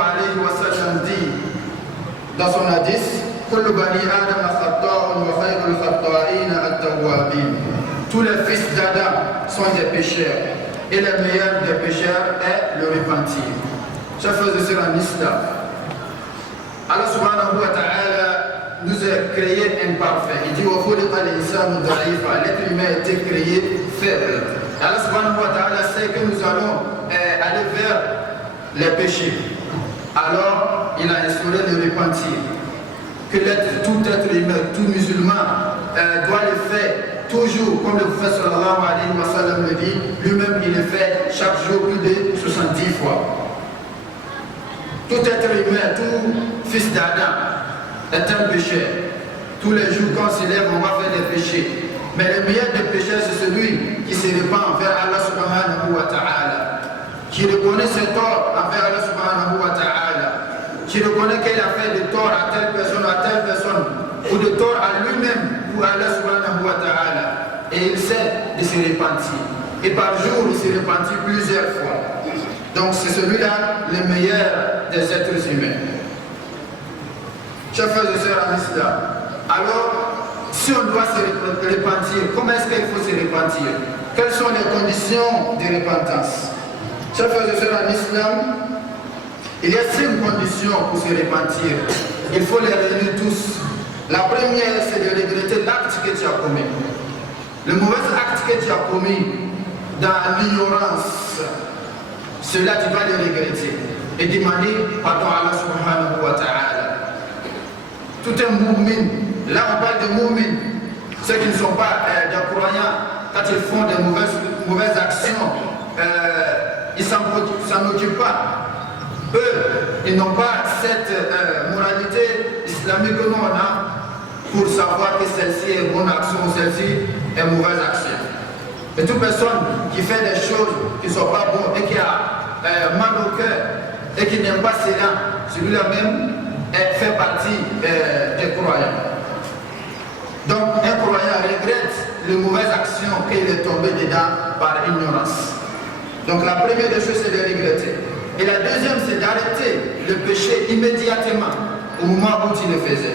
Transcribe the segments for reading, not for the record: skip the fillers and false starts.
alayhi wa sallam dit dans son hadith, Kullu bani Adam khatta'un wa khayrul khatta'ina at-tawwabin. Tous les fils d'Adam sont des pécheurs et le meilleur des pécheurs est le repentir. Chers frères et sœurs en islam, Allah subhanahu wa ta'ala nous a créé imparfait. Il dit wa khuliqa al-insanu da'ifa. L'être humain a été créé faible. Allah subhanahu wa ta'ala sait que nous allons aller vers les péchés. Alors il a instauré le repentir. Que tout être humain, tout musulman doit le faire toujours, comme le prophète sallallahu alayhi wa sallam le dit, lui-même il le fait chaque jour plus de 70 fois. Tout être humain, tout fils d'Adam est un pécheur. Tous les jours quand on se lève, on va faire des péchés. Mais le meilleur des pécheurs, c'est celui qui se répand vers Allah subhanahu wa ta'ala, qui reconnaît ses torts envers Allah subhanahu wa ta'ala, qui reconnaît qu'il a fait de tort à telle personne, ou de tort à lui-même ou à Allah subhanahu wa ta'ala. Et il sait de se repentir. Et par jour, il se repentit plusieurs fois. Donc c'est celui-là le meilleur des êtres humains. Chers frères et sœurs en islam, alors si on doit se repentir, comment est-ce qu'il faut se repentir? Quelles sont les conditions de repentance? Chers frères et sœurs en islam, il y a 5 conditions pour se repentir. Il faut les réunir tous. La première, c'est de regretter l'acte que tu as commis. Le mauvais acte que tu as commis dans l'ignorance, cela tu dois le regretter et demander pardon à Allah subhanahu wa ta'ala. Tout un moumine, là on parle de moumine, ceux qui ne sont pas des croyants, quand ils font de mauvaises actions, ils ne s'en occupent pas. Eux, ils n'ont pas cette moralité islamique que nous on a pour savoir que celle-ci est bonne action ou celle-ci est mauvaise action. Et toute personne qui fait des choses qui ne sont pas bonnes et qui a mal au cœur et qui n'aime pas cela, celui-là même fait partie des croyants. Donc un croyant regrette les mauvaises actions qu'il est tombé dedans par ignorance. Donc la première des choses c'est de regretter. Et la deuxième c'est d'arrêter le péché immédiatement au moment où tu le faisais.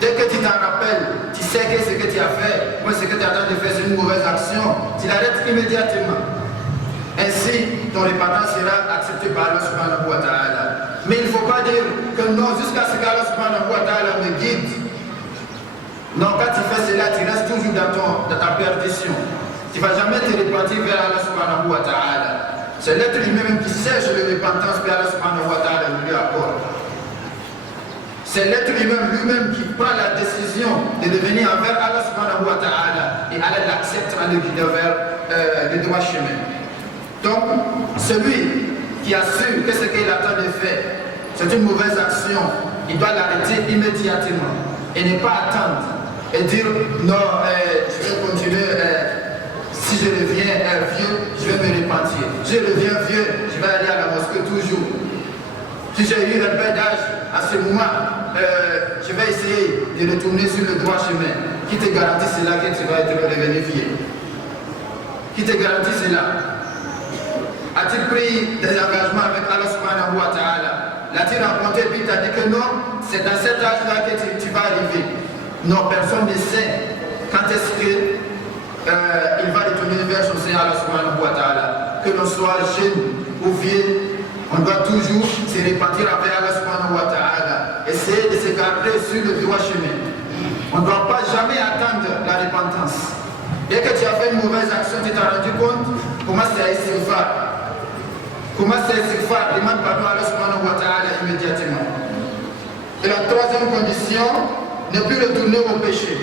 Dès que tu t'en rappelles, tu sais que ce que tu as fait, moi ce que tu as train de faire c'est une mauvaise action, tu l'arrêtes immédiatement. Ainsi, ton repentance sera acceptée par Allah subhanahu wa ta'ala. Mais il ne faut pas dire que non, jusqu'à ce qu'Allah subhanahu wa ta'ala me guide. Non, quand tu fais cela, tu restes toujours dans ta perdition. Tu ne vas jamais te repentir vers Allah subhanahu wa ta'ala. C'est l'être lui-même qui cherche la repentance vers Allah subhanahu wa ta'ala lui accorde. C'est l'être lui-même qui prend la décision de devenir envers Allah subhanahu wa ta'ala et Allah l'accepte en le guidant vers le droit chemin. Donc, celui qui a su que ce qu'il attend de faire, c'est une mauvaise action, il doit l'arrêter immédiatement et ne pas attendre et dire non, je vais continuer, si je reviens vieux, je vais me repentir. Je reviens vieux, je vais aller à la mosquée toujours. Si j'ai eu un peu d'âge, à ce moment, je vais essayer de retourner sur le droit chemin. Qui te garantit cela que tu vas être devenu vieux? Qui te garantit cela? A-t-il pris des engagements avec Allah subhanahu wa ta'ala? L'a-t-il rencontré et puis il t'a dit que non, c'est dans cet âge-là que tu vas arriver? Non, personne ne sait quand est-ce qu'il va retourner vers son Seigneur Allah subhanahu wa ta'ala. Que l'on soit jeune ou vieux, on doit toujours se repentir avec Allah subhanahu wa ta'ala. Essayer de se garder sur le droit chemin. On ne doit pas jamais attendre la repentance. Dès que tu as fait une mauvaise action, tu t'as rendu compte, commence à istighfar. Commence à istighfar, demande pardon à Allah subhanahu wa ta'ala immédiatement. Et la troisième condition, ne plus retourner au péché.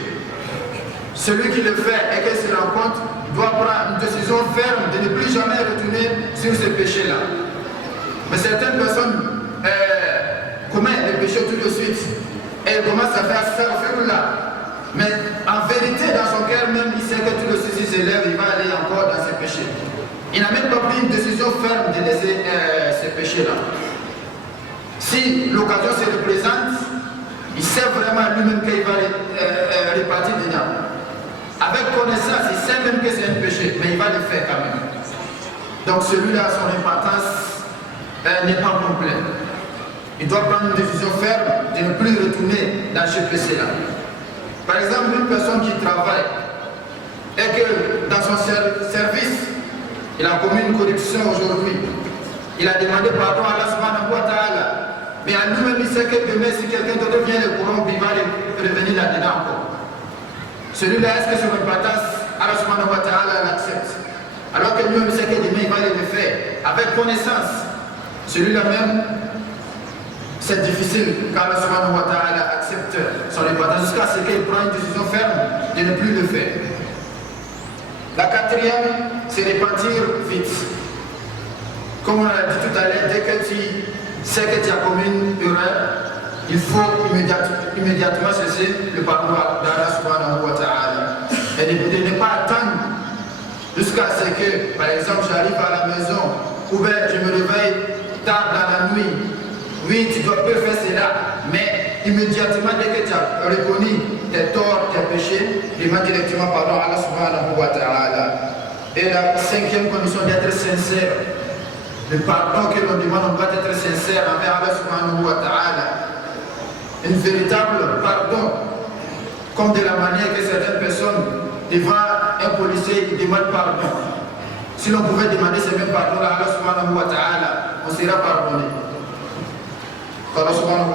Celui qui le fait et qui se rend compte doit prendre une décision ferme de ne plus jamais retourner sur ce péché-là. Mais certaines personnes commettent le péché tout de suite et elles commencent à faire ça là. Mais en vérité, dans son cœur même, il sait que tout de suite, s'il se lève, il va aller encore dans ce péché. Il n'a même pas pris une décision ferme de laisser ce péché-là. Si l'occasion se représente, il sait vraiment lui-même qu'il va repartir dedans. Avec connaissance, il sait même que c'est un péché, mais il va le faire quand même. Donc celui-là, son repentance n'est pas complet. Il doit prendre une décision ferme de ne plus retourner dans ce péché-là. Par exemple, une personne qui travaille et que dans son service, il a commis une corruption aujourd'hui. Il a demandé pardon à Allah subhanahu wa ta'ala. Mais à lui-même, il sait que demain, si quelqu'un d'autre vient le corrompre, il va revenir là-dedans encore. Celui-là, est-ce que son repentance, Allah subhanahu wa ta'ala l'accepte? Alors que lui-même, il sait que demain, il va le faire avec connaissance. Celui-là même, c'est difficile car Allah subhanahu wa ta'ala accepte son repentance jusqu'à ce qu'il prenne une décision ferme de ne plus le faire. La quatrième, c'est repentir vite. Comme on l'a dit tout à l'heure, dès que tu sais que tu as commis une erreur, il faut immédiatement cesser le pardon d'Allah subhanahu wa ta'ala. Et de ne pas attendre jusqu'à ce que, par exemple, j'arrive à la maison ou bien je me réveille tard dans la nuit. Oui, tu dois faire cela, mais immédiatement dès que tu as reconnu tes torts, tes péchés, demande directement pardon à Allah subhanahu wa ta'ala. Et la cinquième condition, d'être sincère. Le pardon que l'on demande, on doit être sincère envers Allah subhanahu wa ta'ala. Un véritable pardon, comme de la manière que certaines personnes, devant un policier, ils demandent pardon. Si l'on pouvait demander ce même pardon à Allah subhanahu wa ta'ala, on sera pardonné.